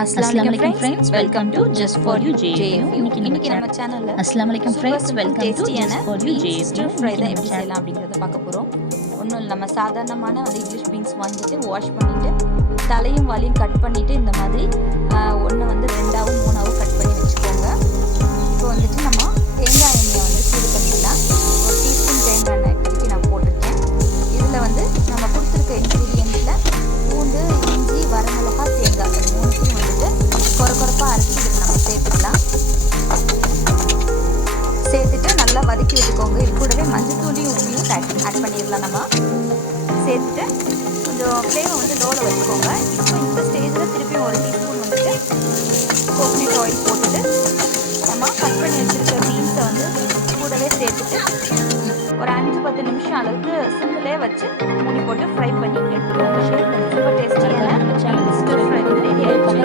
Assalamualaikum friends, welcome to Just For You JFU. இன்னைக்கு நம்ம சேனல்ல Assalamualaikum friends, welcome to Just For You JFU. Stir fry தான் எப்படி செய்யலாம் அப்படிங்கறத பார்க்க போறோம். ஒண்ணும் நம்ம சாதாரணமான அந்த இங்கிலீஷ் பீன்ஸ் வாங்கிட்டு வாஷ் பண்ணிட்டு தலையும் வாலையும் கட் பண்ணிட்டு இந்த மாதிரி ஒண்ணு வந்து ரெண்டாவும் மூணாவும் கட் பண்ணி வெச்சுக்கோங்க. இப்போ வந்துட்டு நம்ம தேங்காய் எண்ணெயை வந்து சூடு பண்ணிடலாம். ஒரு டீஸ்பூன் தேங்காய் எண்ணெய் கலக்கி நான் போட்டுருக்கேன். இதுல வந்து நம்ம கொடுத்திருக்க இன்கிரிடியன்ட்ல பூண்டு, இஞ்சி, வரமிளகாய், தேங்காய் இந்த மூணுத்தையும் வந்துட்டு கொரகொரப்பா அரைச்சி இதில் நம்ம சேர்த்துக்கலாம். சேர்த்துட்டு நல்லா வதக்கி விட்டுக்கோங்க. இது கூடவே மஞ்சத்தூளையும் உப்பையும் ஆட் பண்ணிடலாம். நம்ம சேர்த்துட்டு கொஞ்சம் ஃப்ளேமை வந்து லோவில் வச்சுக்கோங்க. இப்போ இந்த ஸ்டேஜில் திருப்பியும் ஒரு டீஸ்பூன் வந்துட்டு கோகனட் ஆயில் போட்டுட்டு நம்ம கட் பண்ணி வச்சுருக்க பீன்ஸை வந்து கூடவே சேர்த்துட்டு ஒரு 5-10 நிமிஷம் அளவுக்கு சிம்மிலே வச்சு மூடி போட்டு ஃப்ரை பண்ணி எடுத்துக்கோங்க. ரொம்ப டேஸ்டியான ஸ்டிர் ஃப்ரை ரெடி ஆகிடுச்சு.